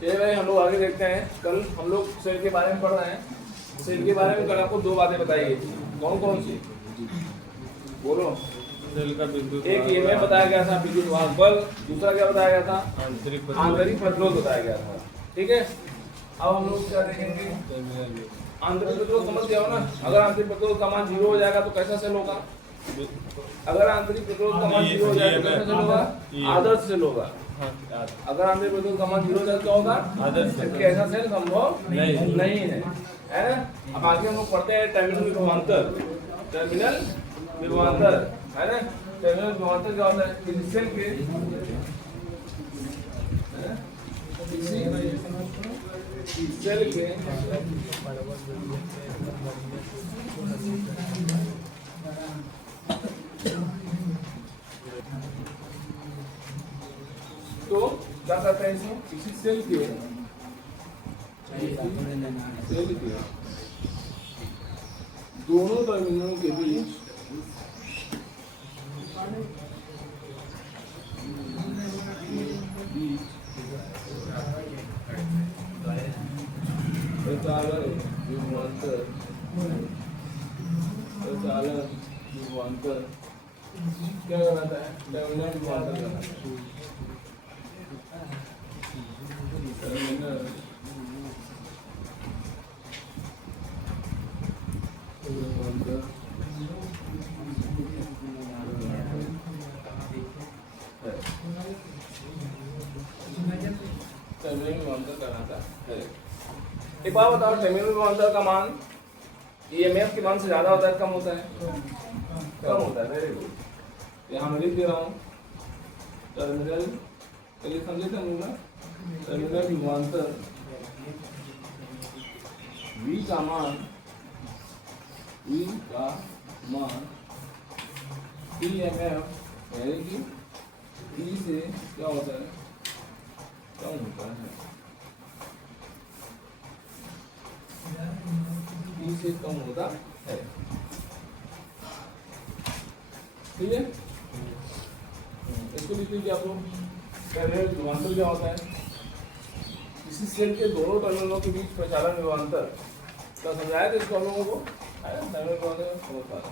चलिए भाई हम लोग आगे देखते हैं। कल हम लोग सेल के बारे में पढ़ रहे हैं। सेल के बारे में कल आपको दो बातें बताई गई थी। कौन कौन सी बोलो? सेल का विद्युत एक ईएमएफ बताया गया था, विद्युत वाहक बल। दूसरा क्या बताया गया था? आंतरिक आंतरिक प्रतिरोध बताया गया था। ठीक है, अब हम लोग क्या देखेंगे? आंतरिक प्रतिरोध समझ गया हो ना? अगर आंतरिक प्रतिरोध का मान 0 हो जाएगा तो कैसा सेल होगा? अगर आंतरिक प्रतिरोध का मान 0 हो जाएगा तो कैसा सेल होगा? आदर्श सेल होगा। अगर आंतरिक प्रतिरोध का मान 0 हो जाए तो क्या होगा? आदर्श सेल। जबकि ऐसा सेल संभव नहीं है, है ना? अब आगे हम लोग पढ़ते हैं टर्मिनल विभवांतर। टर्मिनल विभवांतर, है ना? टर्मिनल विभवांतर क्या होता है? किसी सेल के सेल के तो क्या करते हैं इसमें? किसी सेल के दोनों टर्मिनलों के बीच प्रचालन विभवांतर क्या कहलाता है? टर्मिनल विभवांतर कहलाता है। टर्मिनल विभवांतर टर्मिनल विभवांतर कहलाता है। एक बात बताओ, टर्मिनल विभवांतर का मान ईएमएफ के मान से ज्यादा होता है, कम होता है? कम होता है। Very good. यहाँ मैं लिख दे रहा हूँ टर्मिनल, चलिए समझे थे हम लोग ना? टर्मिनल विभवांतर V का मान ईएमएफ यानी कि E से क्या होता है? कम होता है। E से कम होता है। ठीक है, इसको लिख लीजिए आप लोग। टर्मिनल विभवांतर क्या होता है? किसी सेल के दोनों टर्मिनलों के बीच प्रचालन विभवांतर। तो समझाया था इसको हम लोगों को? टर्मिनल विभवांतर होता है।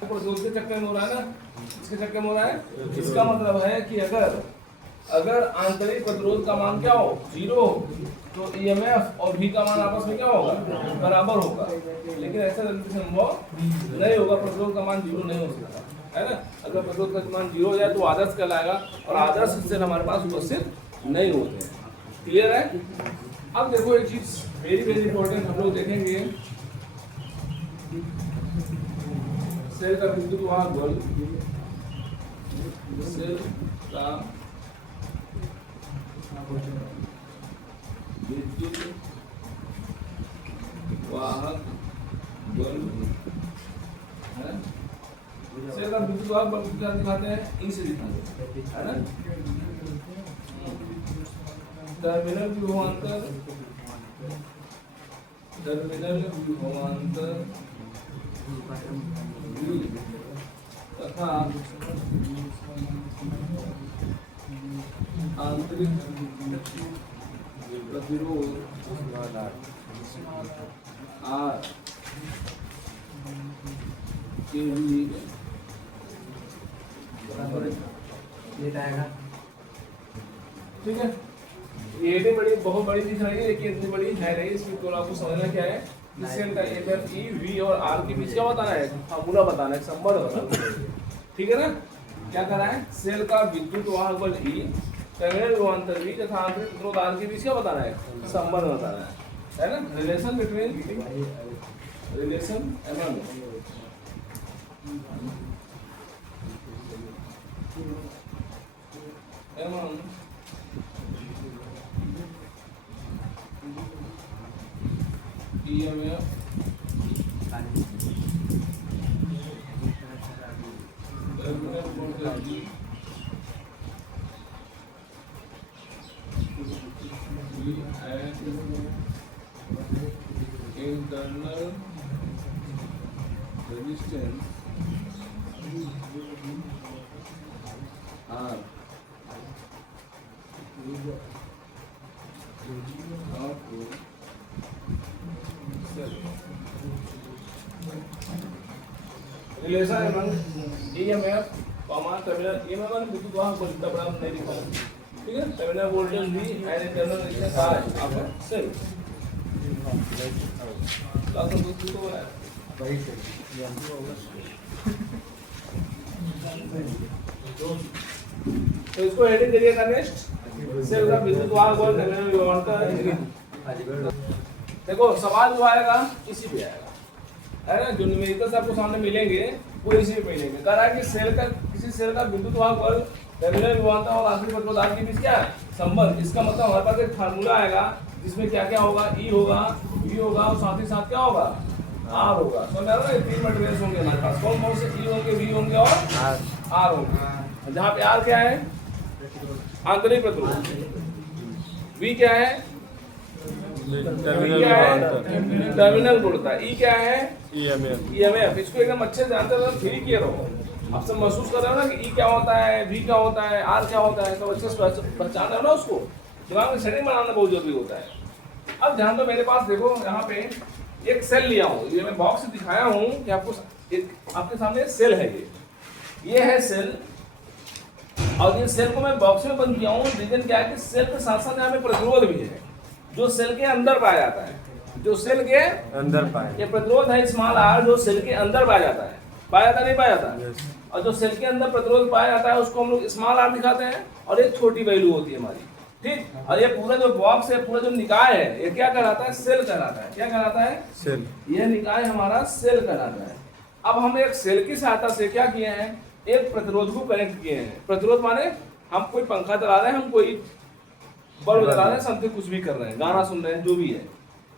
प्रतिरोध के चक्कर में हो रहा है ना? इसके चक्कर में हो रहा है। इसका मतलब है कि अगर आंतरिक प्रतिरोध का मान क्या हो? 0 हो, तो ईएमएफ और V का मान आपस में क्या होगा? बराबर होगा। लेकिन ऐसा जल्दी संभव नहीं होगा। प्रतिरोध का मान 0 नहीं हो सकता, है ना? अगर प्रतिरोध का मान 0 हो जाए तो आदर्श कहलाएगा, और आदर्श सेल हमारे पास उपस्थित नहीं होते हैं। क्लियर है? अब देखो एक चीज वेरी वेरी इंपॉर्टेंट हम लोग देखेंगे। सेल का विद्युत वाहक बल, सेल का विद्युत वाहक बल है। सेल का विद्युत वाहक बल क्या दिखाते हैं? ई से दिखाते हैं, है ना? टर्मिनल विभवांतर तथा आंतरिक प्रतिरोध R के बीच ठीक है। ये इतनी बड़ी बहुत बड़ी चीज है, लेकिन इतनी बड़ी है नहीं। इसमें तो आपको समझना क्या है? सेल का ईएमएफ ई, वी और आर के बीच क्या बताना है? फार्मूला बताना है, संबंध बताना है। ठीक है ना? क्या करना है? सेल का विद्युत वाहक बल ई, टर्मिनल विभवांतर V तथा आंतरिक प्रतिरोध R के बीच क्या बताना है? संबंध बताना है ना? रिलेशन बिटवीन रिलेशन एमन EMF terminal voltage internal resistance हाँ relation among EMF comma terminal EMF में विद्युत वाहक को जितना बड़ा नहीं लिखा है, ठीक है। टर्मिनल वोल्टेज भी एंड इंटरनल रेजिस्टेंस आर आपका सेल क्लास में कुछ तो है भाई से तो इसको एडिट करिएगा नेक्स्ट सेल का विद्युत वाहक और टर्मिनल विभवांतर का देखो सवाल जो आएगा इसी पे आएगा है ना, जो न्यूमेरिकल्स आपको सामने मिलेंगे वो इसी पे मिलेंगे। कह रहा है कि सेल का किसी सेल का विद्युत वाहक बल टर्मिनल विभवांतर और आंतरिक प्रतिरोध के बीच क्या है संबंध। इसका मतलब हमारे पास एक फार्मूला आएगा जिसमें क्या क्या होगा, ई होगा, वी होगा और साथ ही साथ क्या होगा, आर होगा। समझ आ रहा है, तीन मटेरियल्स होंगे हमारे पास, कौन कौन से, ई होंगे, वी होंगे और आर होंगे। जहाँ पे आर क्या है आंतरिक प्रतिरोध, वी क्या है टर्मिनल गुणता, ई क्या है ईएमएफ। इसको एकदम अच्छे से जानते हो, फ्री किए रहो। आप सब महसूस कर रहे हो ना कि ई क्या होता है, वी क्या होता है, आर क्या होता है, सब अच्छे से पहचान रहे हो ना, उसको दिमाग में सेटिंग बनाना बहुत जरूरी होता है। अब ध्यान दो, मेरे पास देखो यहाँ पे एक सेल लिया हूँ, ये मैं बॉक्स से दिखाया हूँ कि आपको आपके सामने सेल है, ये है सेल। और ये सेल को मैं बॉक्स में बंद किया हूँ, रीजन क्या है कि सेल के साथ साथ यहाँ पे प्रतिरोध भी है जो सेल के अंदर पाया जाता है, जो सेल के अंदर पाया, ये प्रतिरोध है स्मॉल आर जो सेल के अंदर पाया जाता है, पाया जाता नहीं पाया जाता। और जो सेल के अंदर प्रतिरोध पाया जाता है उसको हम लोग स्मॉल आर दिखाते हैं और एक छोटी वैल्यू होती है हमारी, ठीक। और ये पूरा जो बॉक्स है, पूरा जो निकाय है, ये क्या कहलाता है, सेल कहलाता है। क्या कहलाता है, सेल। यह निकाय हमारा सेल कहलाता है। अब हम एक सेल की सहायता से क्या किए हैं, एक प्रतिरोध को कनेक्ट किए हैं। प्रतिरोध माने हम कोई पंखा चला रहे हैं, हम कोई बल्ब जला रहे हैं, समथिंग कुछ भी कर रहे हैं, गाना सुन रहे हैं, जो भी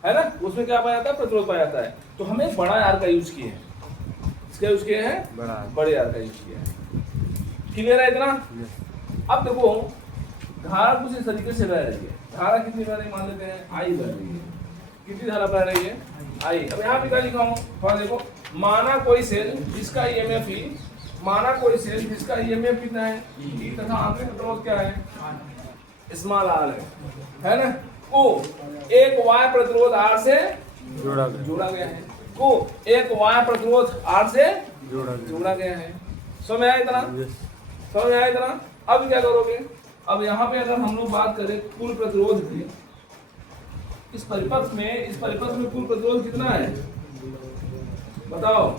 है ना, उसमें क्या पाया जाता है, प्रतिरोध पाया जाता है। तो हमें एक बड़ा आर का यूज किए हैं, इसका यूज किए हैं बड़े आर का यूज किया है। क्लियर है इतना? अब देखो धारा कुछ इस तरीके से बह रही है। धारा कितनी बह रही मान लेते हैं, आई बह रही है। कितनी धारा बह रही है, आई। अब यहाँ पे क्या लिखा हूँ, थोड़ा देखो, माना कोई सेल जिसका ईएमएफ ही, माना कोई सेल जिसका ईएमएफ कितना है ई तथा आंतरिक प्रतिरोध क्या है स्मॉल आर है ना, को एक वाय प्रतिरोध आर से जोड़ा गया है, को एक वाय प्रतिरोध आर से जोड़ा गया है। समझ में आया इतना? समझ में आया इतना? अब क्या करोगे, अब यहाँ पे अगर हम लोग बात करें कुल प्रतिरोध की, इस परिपथ में कुल प्रतिरोध कितना है बताओ?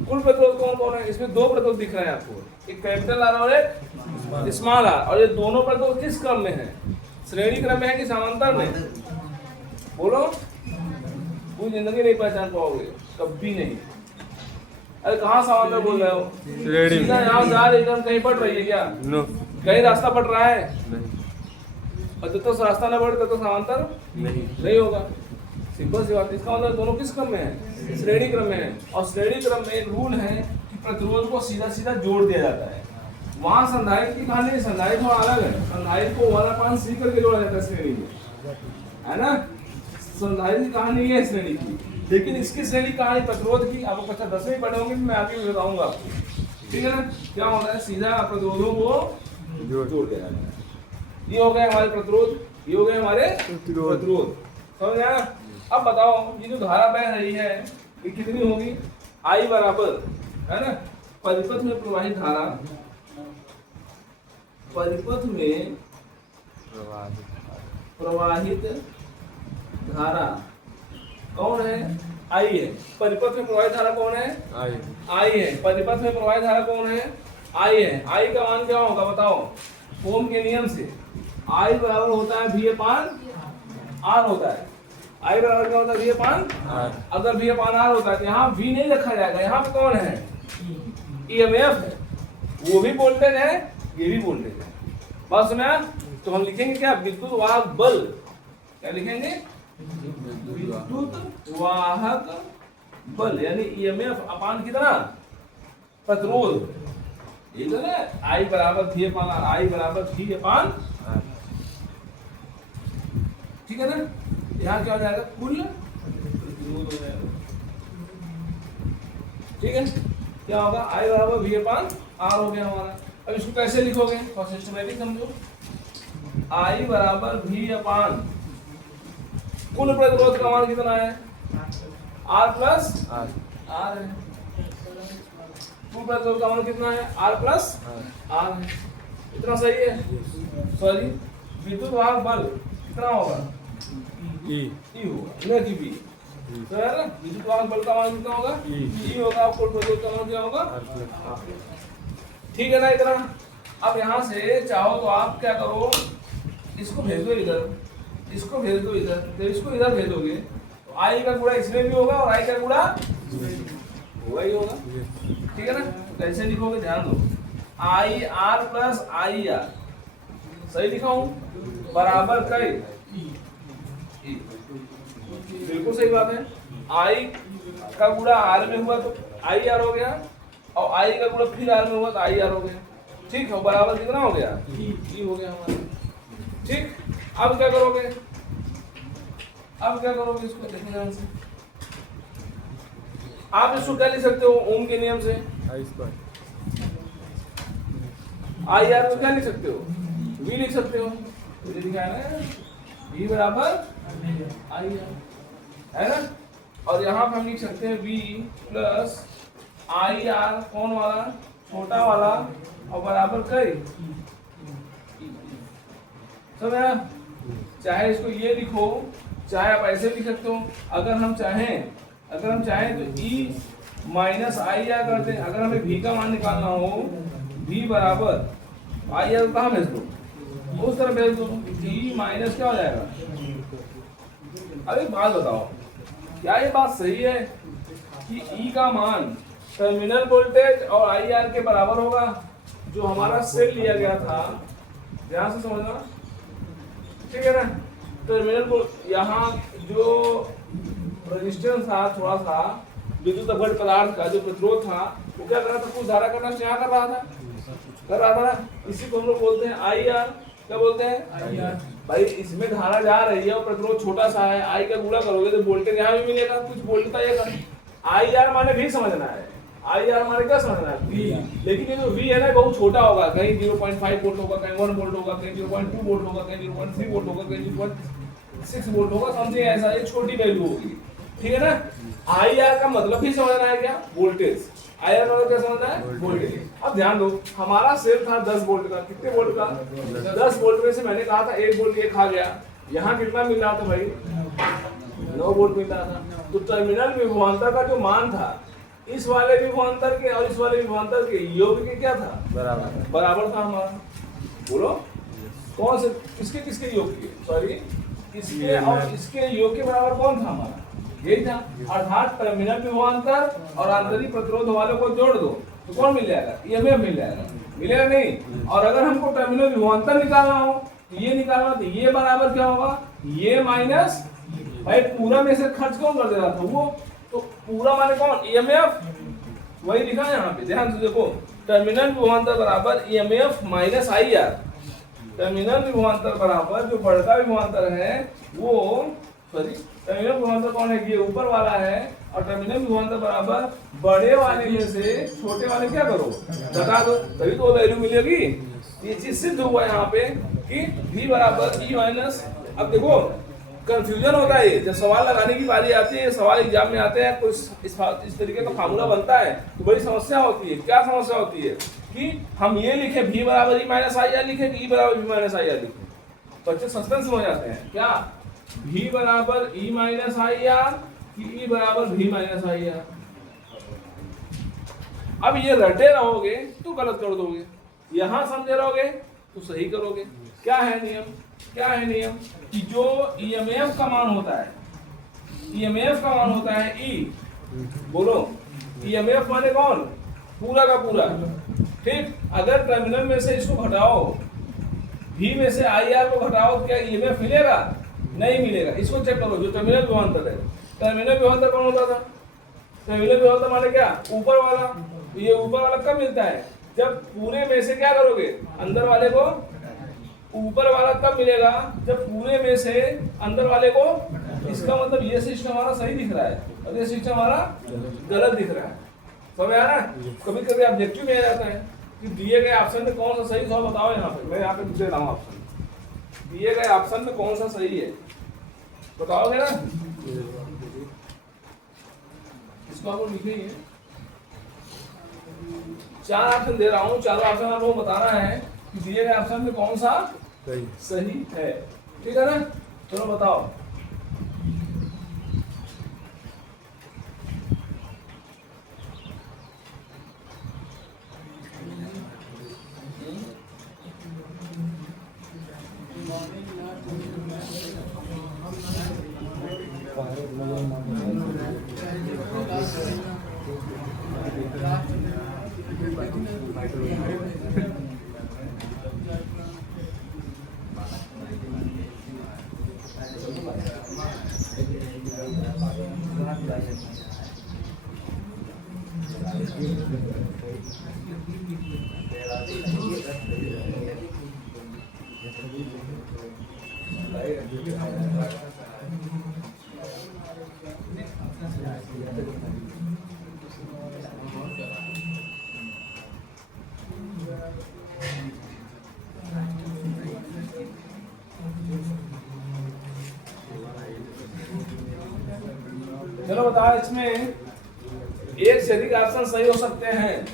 कुल प्रतिरोध कौन कौन है? इसमें दो प्रतिरोध दिख रहे हैं आपको, एक कैपिटल आर और एक स्मॉल आर। और ये दोनों प्रतिरोध किस क्रम में है, श्रेणी क्रम में है कि समांतर में? बोलो, पूरी जिंदगी नहीं पहचान पाओगे, कभी नहीं। अरे कहाँ समांतर बोल रहे हो, सीधा यहाँ जा रही एकदम, कहीं पड़ रही है क्या? कहीं रास्ता पड़ रहा है? और जब तक रास्ता न बढ़े तब तक समांतर नहीं होगा। सिंपल सी बात। इसका मतलब दोनों किस क्रम में है, श्रेणी क्रम में है। और श्रेणी क्रम में एक रूल है कि प्रतिरोध को सीधा सीधा जोड़ दिया जाता है। वहां संधारित्र की कहानी, संधारित्र थोड़ा अलग है। संधारित्र को 1/3 करके जोड़ा जाता है श्रेणी में, है ना। संधारित्र की कहानी ये है श्रेणी की, लेकिन इसकी श्रेणी कहानी प्रतिरोध की आपको कक्षा 10 में पढ़े होंगे, मैं आगे भी बताऊंगा आपको, ठीक है ना। क्या होता है, सीधा प्रतिरोधों को जोड़ दिया जाता है। ये हो गए हमारे प्रतिरोध, ये हो गए हमारे प्रतिरोध। समझ आया? अब बताओ, ये जो धारा बह रही है ये कितनी होगी, आई बराबर, है ना, परिपथ में प्रवाहित धारा, परिपथ में प्रवाहित धारा कौन है, आई है। परिपथ में प्रवाहित धारा कौन है, आई है। परिपथ में प्रवाहित धारा कौन है, आई है। आई का मान क्या होगा बताओ, ओम के नियम से आई बराबर होता है वी अपान आर होता है। आई बराबर क्या होता है, वी अपान आर। अगर वी अपान आर होता है तो यहाँ वी नहीं रखा जाएगा, यहाँ पे कौन है, ईएमएफ है। वो भी वोल्टेज है, ये भी वोल्टेज है। बात सुना? तो हम लिखेंगे क्या, विद्युत वाहक बल। क्या लिखेंगे, विद्युत वाहक बल, यानी ईएमएफ अपान कितना, प्रतिरोध। ये तो ना, आई बराबर वी अपान आर, आई बराबर वी अपान, ठीक है ना। यहाँ क्या हो जाएगा, कुल प्रतिरोध हो जाएगा, ठीक है। क्या होगा, आई बराबर वी अपान आर हो गया हमारा। अब इसको कैसे लिखोगे, और सिस्टमेटिक समझो। आई बराबर भी अपान कुल प्रतिरोध का मान कितना है, आर प्लस आर है। कुल प्रतिरोध का मान कितना है, आर प्लस आर है। इतना सही है। सॉरी, विद्युत वाहक बल कितना होगा, ई होगा, न कि बी। तो यार विद्युत वाहक बल का मान कितना होगा, ई होगा। कुल प्रतिरोध का मान क्या होगा, ठीक है ना इतना। अब यहाँ से चाहो तो आप क्या करो, इसको भेज दो इधर, इसको भेज दो इधर। जब इसको इधर भेजोगे तो आई का गुणा इसमें भी होगा और आई का गुणा होगा ही होगा, ठीक है ना। तो कैसे लिखोगे ध्यान दो, I R plus I R, सही लिखा हूं, बराबर कई, बिल्कुल सही बात है। आई का गुणा आर में हुआ तो आई आर हो गया, और आई का गुणा फिर आर में हुआ तो आई आर हो गया, ठीक है। बराबर कितना हो गया, ई हो गया हमारा, ठीक। अब क्या करोगे, अब क्या करोगे, इसको देखो ध्यान से। आप इसको क्या लिख सकते हो ओम के नियम से, आई आर को क्या लिख सकते हो, वी लिख सकते हो, लिखा है ना, वी बराबर आई आर, है ना। और यहाँ पे हम लिख सकते हैं वी प्लस आई आर, कौन वाला, छोटा वाला, और बराबर कई, समझा। चाहे इसको ये लिखो, चाहे आप ऐसे लिख सकते हो। अगर हम चाहें तो ई माइनस आई आर करते हैं। अगर हमें भी का मान निकालना हो, भी बराबर आई आर कहाँ भेज दो, उस तरह भेज दो, ई माइनस क्या हो जाएगा। अब एक बात बताओ, क्या ये बात सही है कि ई का मान टर्मिनल वोल्टेज और आई आर के बराबर होगा। जो हमारा सेल लिया गया था, ध्यान से समझना, ठीक है ना। टर्मिनल को यहाँ जो रेजिस्टेंस था, थोड़ा सा विद्युत अपघट पदार्थ का जो प्रतिरोध था, वो क्या कर रहा था, कुछ धारा का नष्ट यहाँ कर रहा था ना। इसी को हम लोग बोलते हैं आई आर। क्या बोलते हैं, आई आर। भाई इसमें धारा जा रही है और प्रतिरोध छोटा सा है, आई का गुणा करोगे तो वोल्टेज यहाँ भी मिलेगा, कुछ वोल्ट आएगा। आई आर माने भी समझना है, आई आर माने क्या समझना है, वी। लेकिन ये जो वी है ना बहुत छोटा होगा, कहीं 0.5 वोल्ट होगा, कहीं 1 वोल्ट होगा, कहीं 0.2 वोल्ट होगा, कहीं 0.3 वोल्ट होगा, कहीं 0.6 वोल्ट होगा, समझिए ऐसा, ये छोटी वैल्यू होगी, ठीक है ना। आई आर का मतलब भी समझना है क्या, वोल्टेज। आई आर मतलब क्या समझना है, वोल्टेज। अब ध्यान दो, हमारा सेल था 10 वोल्ट का, कितने वोल्ट का, 10 वोल्ट में से मैंने कहा था 1 वोल्ट ये खा गया। यहाँ कितना मिल रहा था भाई, 9 वोल्ट मिल रहा था। तो टर्मिनल विभवांतर का जो मान था, इस वाले विभवांतर के और इस वाले विभवांतर के योग के क्या था, बराबर था हमारा। बोलो कौन से, किसके किसके योग के, सॉरी इसके और इसके योग के बराबर कौन था हमारा, यही था। अर्थात टर्मिनल विभवांतर और आंतरिक प्रतिरोध वालों को जोड़ दो तो कौन मिल जाएगा, ईएमएफ मिल जाएगा, मिलेगा नहीं। और अगर हमको टर्मिनल विभवांतर निकालना हो तो ये निकालना, तो ये बराबर क्या होगा, ये माइनस, भाई पूरा में से खर्च कौन कर दे रहा था वो, तो पूरा माने कौन, ईएमएफ, वही लिखा है यहाँ पे, ध्यान से देखो। टर्मिनल विभवांतर बराबर EMF minus I R. Terminal विभवांतर बराबर जो बड़ा विभवांतर है वो, सॉरी टर्मिनल विभवांतर कौन है, ये ऊपर वाला है, और टर्मिनल विभवांतर बराबर बड़े वाले में से छोटे वाले क्या करो, घटा दो, तभी तो वैल्यू मिलेगी। ये चीज सिद्ध हुआ यहाँ पे कि v बराबर ई माइनस। अब देखो कंफ्यूजन होता है, जब सवाल लगाने की बारी आती है, सवाल एग्जाम में आते हैं, कुछ इस तरीके का फार्मूला बनता है तो बड़ी समस्या होती है। क्या समस्या होती है कि हम ये लिखे v बराबर ई माइनस आई आर लिखे कि ई बराबर v माइनस आई आर लिखे, बच्चे सस्पेंस में हो जाते हैं। क्या v बराबर ई माइनस आई आर कि ई बराबर v माइनस आई आर। अब ये रटे रहोगे तो गलत कर दोगे, यहाँ समझे रहोगे तो सही करोगे। क्या है नियम, क्या है नियम कि जो ईएमएफ का मान होता है, ईएमएफ का मान होता है ई, बोलो ईएमएफ माने कौन, पूरा का पूरा, ठीक। अगर टर्मिनल में से इसको घटाओ, भी में से आई आर को घटाओ तो क्या ईएमएफ मिलेगा, नहीं मिलेगा। इसको चेक करो, जो टर्मिनल विभवांतर है, टर्मिनल विभवांतर कौन होता था, टर्मिनल विभवांतर माने क्या, ऊपर वाला। ये ऊपर वाला कब मिलता है, जब पूरे में से क्या करोगे, अंदर वाले को, ऊपर वाला कब मिलेगा, जब पूरे में से अंदर वाले को। इसका मतलब ये सिस्टम हमारा सही दिख रहा है और ये सिस्टम हमारा गलत दिख रहा है, समझ आया ना। कभी कभी ऑब्जेक्टिव में आ जाता है कि दिए गए ऑप्शन में कौन सा सही था बताओ। यहाँ पे मैं यहाँ पे दे रहा हूँ ऑप्शन, दिए गए ऑप्शन में कौन सा सही है बताओगे ना। इसको आपको लिखना ही है। 4 ऑप्शन दे रहा हूँ, चारों ऑप्शन आपको बताना है कि दिए गए ऑप्शन में कौन सा सही है। ठीक है ना, चलो बताओ। चलो बताओ, इसमें एक से अधिक ऑप्शन सही हो सकते हैं,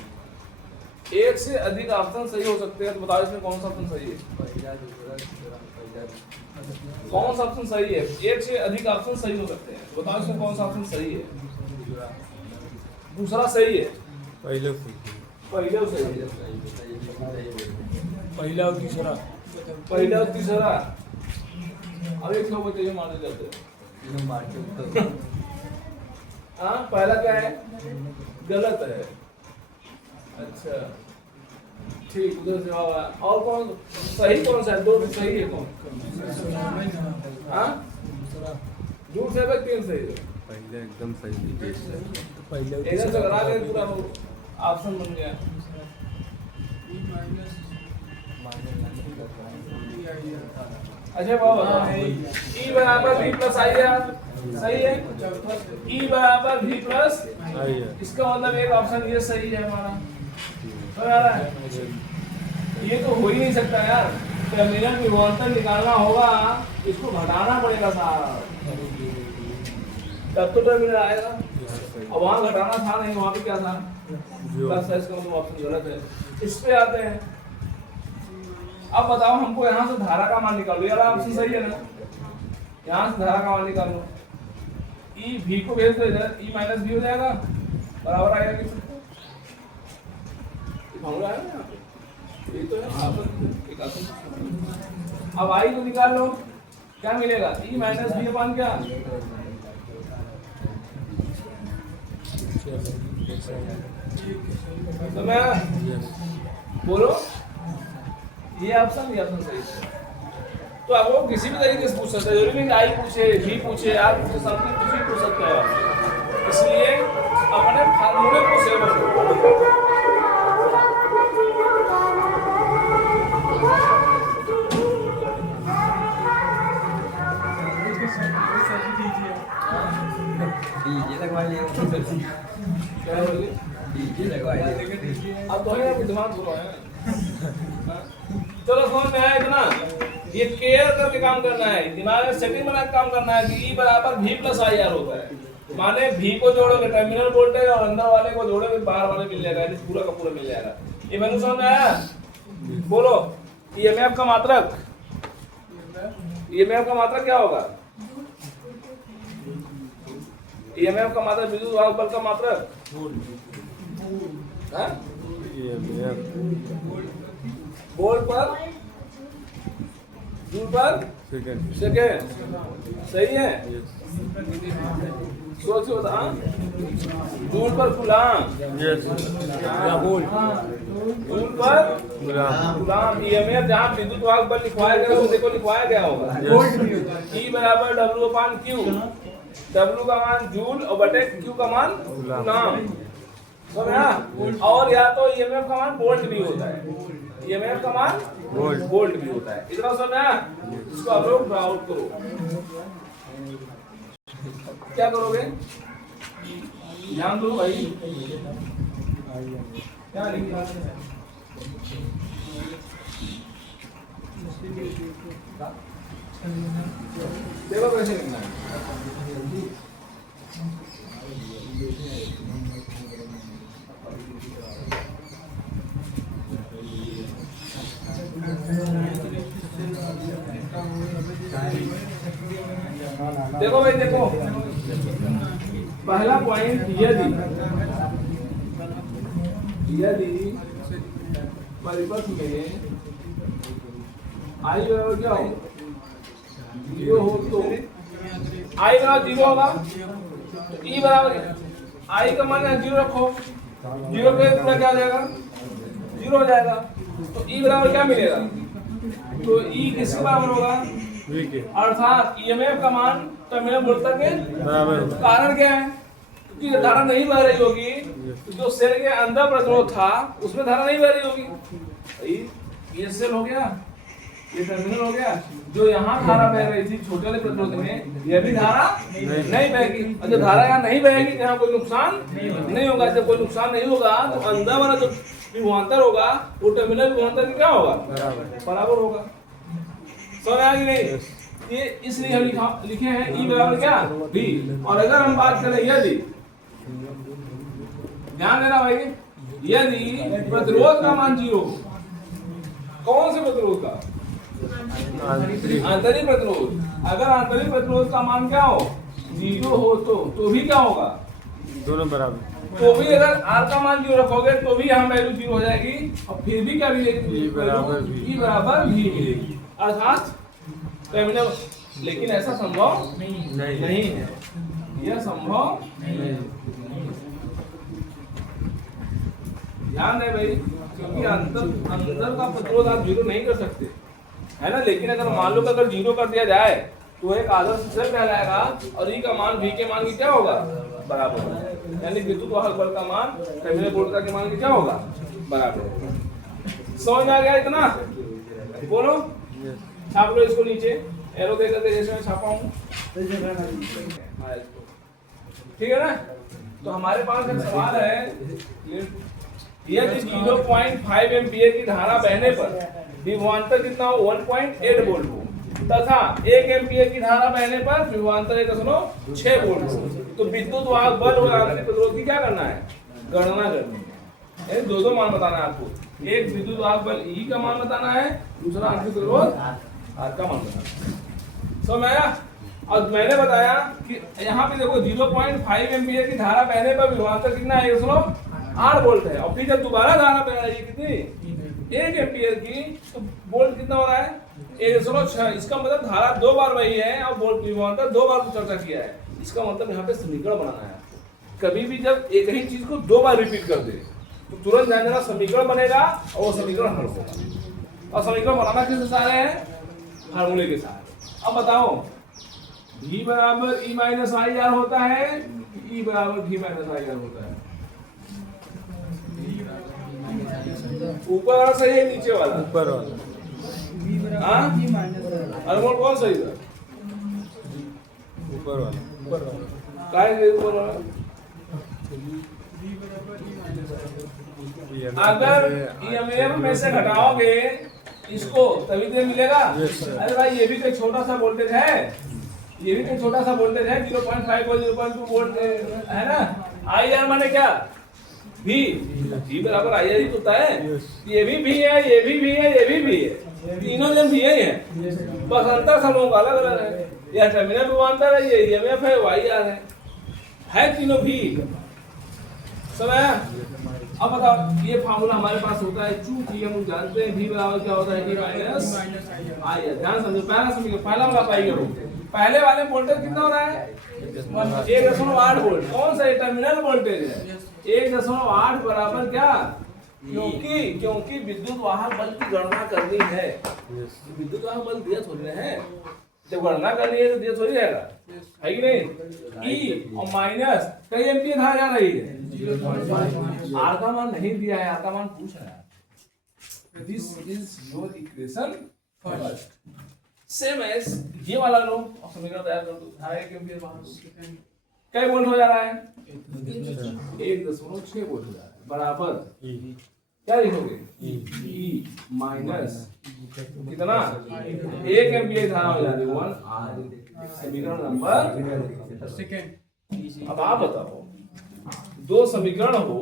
एक से अधिक ऑप्शन सही हो सकते हैं, तो बताओ इसमें कौन सा ऑप्शन सही है। कौन सा ऑप्शन सही है? एक से अधिक ऑप्शन सही हो सकते हैं, तो बताओ इसमें कौन सा ऑप्शन सही है। दूसरा सही है, पहले और तीसरा, पहला और तीसरा। अब एक लोग बताइए माने जाते हैं। हाँ, पहला क्या है? गलत है। अच्छा ठीक, उधर जवाब आया। और कौन सही, कौन सा है? 2 सही है कौन? हाँ, झूठ से 3 सही है। पहले एकदम सही, एकदम से करा के पूरा ऑप्शन बन गया। अच्छा बाबा, ई बराबर भी प्लस आई है, सही है। ई बराबर भी प्लस, इसका मतलब एक ऑप्शन ये सही है हमारा। समझ आ रहा है? ये तो हो ही नहीं सकता यार, टर्मिनल विभवांतर निकालना होगा, इसको घटाना पड़ेगा साहब, तब तो टर्मिनल आएगा। अब वहाँ घटाना था नहीं, वहाँ पे क्या था? प्लस है, इसका मतलब ऑप्शन गलत है। इस पे आते हैं। अब बताओ हमको यहाँ से धारा का मान निकालो, यार ऑप्शन सही है ना, यहाँ से धारा का मान निकालो। ई भी को भेज दो इधर, ई माइनस भी हो जाएगा, बराबर आएगा किसी को भंगड़ा है ना, ये तो है एक ऑप्शन। अब आई को निकाल लो, क्या मिलेगा? ई माइनस बी अपान क्या, तो मैं बोलो ये ऑप्शन, ये ऑप्शन सही है। तो अब वो किसी भी तरीके से पूछ सकते हैं, जरूरी नहीं कि आई पूछे, भी पूछे, आप पूछे, सब कुछ भी पूछ सकते हैं आप। इसलिए अपने फार्मूले को सेव करो। अब तो है दिमाग घुमा है। चलो समझ में आया इतना? ये केयर करके काम करना है, दिमाग में सेटिंग बना के काम करना है कि ई बराबर भी प्लस आई आर होता है। माने भी को जोड़ोगे टर्मिनल वोल्टेज और अंदर वाले को जोड़ोगे बाहर वाले मिल जाएगा, यानी पूरा का पूरा मिल जाएगा। ये मैंने समझ में आया? बोलो ईएमएफ का मात्रक, ईएमएफ का मात्रक क्या होगा? ईएमएफ का मात्रक विद्युत वाहक बल का मात्रक, हाँ? वोल्ट पर जूल पर सेकेंड, सही है? सोचो बता, जूल पर कूलाम, जूल पर कूलाम। ईएमएफ जहाँ विद्युत वाहक बल लिखवाया गया वो देखो लिखवाया गया होगा, ई बराबर डब्ल्यू अपान क्यू। डब्ल्यू का मान जूल और बटे क्यू का मान कूलाम, समझा? और या तो ईएमएफ का मान वोल्ट भी होता है, ईएमएफ का मान वोल्ट भी होता है। इतना समझा? इसको आप लोग आउट करो। क्या करोगे? ध्यान दो भाई, क्या लिखना है? देखो कैसे लिखना है। देखो भाई देखो, पहला पॉइंट, यदि परिपथ में आई बराबर क्या हो, 0 हो तो आई बराबर 0 होगा, ई बराबर आई का मान 0 रखो, 0 पे पूरा क्या हो जाएगा, 0 हो जाएगा। तो ई बराबर क्या मिलेगा, तो ई किसके बराबर होगा, अर्थात ईएमएफ का मान टर्मिनल वोल्टेज के बराबर होगा। कारण क्या है, क्योंकि धारा नहीं बह रही होगी, तो जो सेल के अंदर प्रतिरोध था उसमें धारा नहीं बह रही होगी। ये सेल हो गया, ये टर्मिनल हो गया, जो यहाँ धारा बह रही थी छोटे वाले प्रतिरोध में, यह भी धारा नहीं बहेगी। और जब धारा यहाँ नहीं बहेगी, यहाँ कोई नुकसान नहीं होगा। जब कोई नुकसान नहीं होगा तो अंदर वाला जो विभवांतर होगा वो टर्मिनल विभवांतर क्या होगा, बराबर होगा। समझ आ गई नहीं? ये इसलिए हम लिखे हैं ई बराबर क्या, भी। और अगर हम बात करें यदि, ध्यान देना भाई, यदि प्रतिरोध का मान 0 हो, कौन से प्रतिरोध का, आंतरिक प्रतिरोध, अगर आंतरिक प्रतिरोध का मान क्या हो, 0 हो तो भी क्या होगा, दोनों बराबर। तो भी अगर आर का मान 0 रखोगे तो भी यहाँ वैल्यू 0 हो जाएगी, और फिर भी क्या मिलेगी, ई बराबर भी मिलेगी, अर्थात टर्मिनल। लेकिन ऐसा संभव नहीं है, यह संभव नहीं। ध्यान दे भाई, क्योंकि अंदर का प्रतिरोध आप 0 नहीं कर सकते, है ना। लेकिन अगर मान लो अगर 0 कर दिया जाए तो एक आदर्श सेल कहलाएगा, और ई का मान भी के मान की क्या होगा, बराबर। यानी विद्युत वाहक बल का मान टर्मिनल वोल्टेज के मान की क्या होगा, बराबर। समझ में आ गया इतना, बोलो, छाप लो इसको नीचे, एरो दे करके जैसे मैं छापा हूँ, ठीक है ना। तो हमारे पास एक सवाल है, यदि 0.5 एम्पीयर की धारा बहने पर विभवांतर कितना हो, 1.8 वोल्ट हो, तथा 1 एम्पीयर की धारा बहने पर विभवांतर 1.6 वोल्ट हो, तो विद्युत वाहक बल और आंतरिक प्रतिरोध की क्या करना है, गणना करनी है। दो मान बताना है आपको, एक विद्युत वाहक बल ई का मान बताना है, दूसरा आंतरिक प्रतिरोध आर का मान बताना है। समझ आया? और मैंने बताया कि यहाँ पे देखो 0.5 एम्पीयर की धारा बहने पर विभवांतर कितना है, 1.8 वोल्ट है। और फिर जब दोबारा धारा बह रही है कितनी, 1 एम्पीयर की, तो वोल्ट कितना हो रहा है, 1.6। इसका मतलब धारा 2 बार वही है और वोल्ट विभवांतर 2 बार चर्चा किया है। इसका मतलब यहाँ पे समीकरण बनाना है आपको। कभी भी जब एक ही चीज को 2 बार रिपीट कर दे तो तुरंत ध्यान देना समीकरण बनेगा और वो समीकरण हल होगा। और समीकरण बनाना किसके सहारे है, फार्मूले के सहारे। अब बताओ, V बराबर E माइनस आई आर होता है, E बराबर V माइनस आई आर होता है। ऊपर वाला सही है, नीचे वाला, ऊपर वाला। हाँ, अनमोल कौन सही था, ऊपर वाला। काय है ऊपर वाला? अगर ईएमएफ में से घटाओगे इसको तभी तो मिलेगा। अरे भाई ये भी कोई छोटा सा वोल्टेज है, ये भी कोई छोटा सा वोल्टेज है, 0.5 और 0.2 वोल्ट है ना। आई आर माने क्या, भी, जी बराबर आई आर ही होता है। ये भी है, ये भी है, ये भी है, तीनों जन भी है, बस अंतर समूह का अलग अलग है। यह टर्मिनल विभवांतर है, ये ईएमएफ है, वाई आर है तीनों भी। समझ? अब बताओ, ये फार्मूला हमारे पास होता है, चूंकि हम जानते हैं V बराबर क्या होता है, E माइनस आई आर। ध्यान समझो, पहला वाला पाई करो, पहले वाले वोल्टेज कितना हो रहा है, 1.8 वोल्ट। कौन सा टर्मिनल वोल्टेज है, 1.8 बराबर क्या, क्योंकि विद्युत वाहक बल की गणना करनी है। विद्युत वाहक बल दिया थोड़ी ना है, जब गणना करनी है तो दिया थोड़ी रहेगा, है कि नहीं। ई और माइनस कई एम्पीयर धारा जा रही है, आर का मान नहीं दिया है, आर का मान पूछ रहा है। This is your equation first. Same as ये वाला लो और समीकरण तैयार कर दो। धारा 1 एम्पीयर बाहर कई वोल्ट हो जा रहा है, 1.6 वोल्ट हो जा रहा है, बराबर क्या लिखोगे ई माइनस कितना 1 एम्पियर धारा हो जाती है 1 आर। समीकरण नंबर सेकंड। अब आप बताओ दो समीकरण हो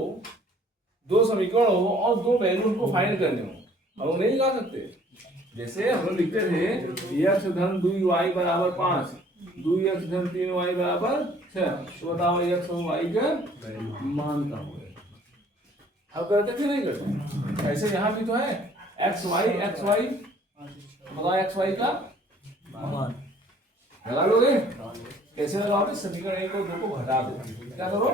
और दो वैल्यू को फाइंड करने हो, हम नहीं निकाल सकते। जैसे हम लोग लिखते थे x धन 2y बराबर 5, 2x धन 3y बराबर 6। तो बताओ x और y का मान का हो। अब करते थे नहीं करते ऐसे। यहाँ भी तो है x y बताओ x y का मान लगा लोगे। कैसे लगाओगे? समीकरण 1 और 2 को घटा दो। क्या करो?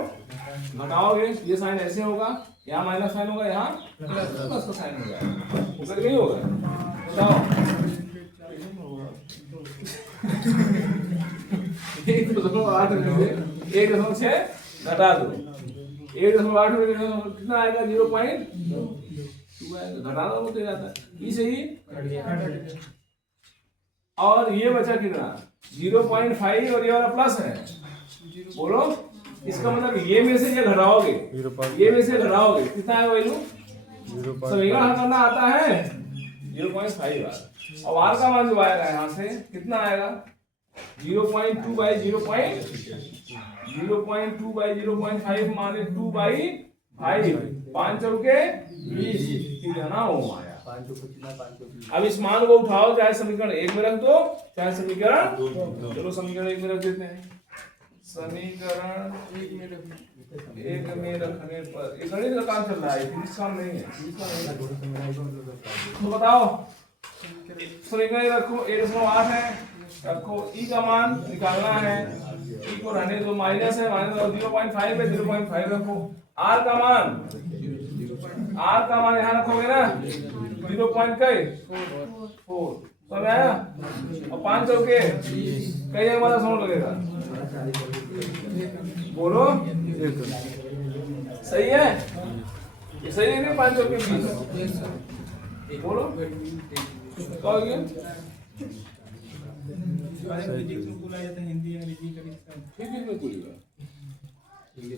घटाओगे, ये साइन ऐसे होगा, यहाँ माइनस साइन होगा, यहाँ प्लस का साइन होगा। ऊपर नहीं होगा। बताओ 1.8 में से 1.6 घटा दो। 1.8 में कितना आएगा? 0.2 आएगा। घटाना होते जाता है इसे ही। और ये बचा कितना? 0.5 और ये वाला प्लस है। बोलो इसका मतलब ये में से ये घटाओगे, ये में से घटाओगे कितना है वैल्यू? समीकरण हल करना आता है 0.5 आर। और आर का मान जो आएगा यहाँ से कितना आएगा? 0.2 बाई 0.5 माने 2/5। 5 चौके 20 कितना हो आया। अब इस मान को उठाओ, चाहे समीकरण 1 में रख दो चाहे समीकरण 2। चलो समीकरण 1 में रख देते हैं। समीकरण 1 में रखने पर एक गणित का काम चल रहा है, फिजिक्स काम नहीं है। तो बताओ समीकरण रखो 1.8 है, रखो ई का मान निकालना है। ई को रहने दो, माइनस है, माइनस 0.5 है, 0.5 रखो। आर का मान यहाँ रखोगे ना 0.4 समझ आया। और 5 चौके कई हमारा समझ लगेगा। बोलो सही है? ये सही है नहीं? 5 चौके 20 बोलो कहो ये ठीक है मैं बोलेगा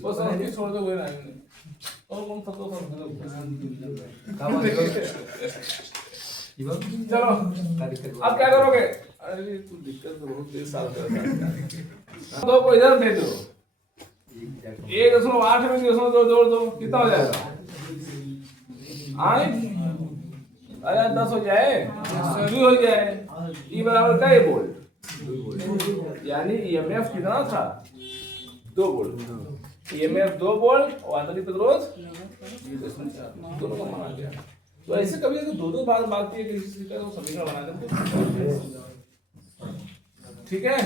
बस हम छोड़ दो ना और कौन सा तो चलो अब क्या करोगे? अरे तू दिक्कत तो बहुत देर साल कर दो को इधर दे दो। 1.8 में 2 जोड़ दो कितना हो जाएगा? आए अरे 10 हो जाए, 2 हो जाए। ई बराबर क्या है? वोल्ट। यानी ईएमएफ कितना था? 2 वोल्ट। ईएमएफ 2 वोल्ट और आंतरिक प्रतिरोध दोनों का मान आ गया। तो ऐसे कभी अगर दो बात की है किसी का तो समीकरण बना देते। ठीक है।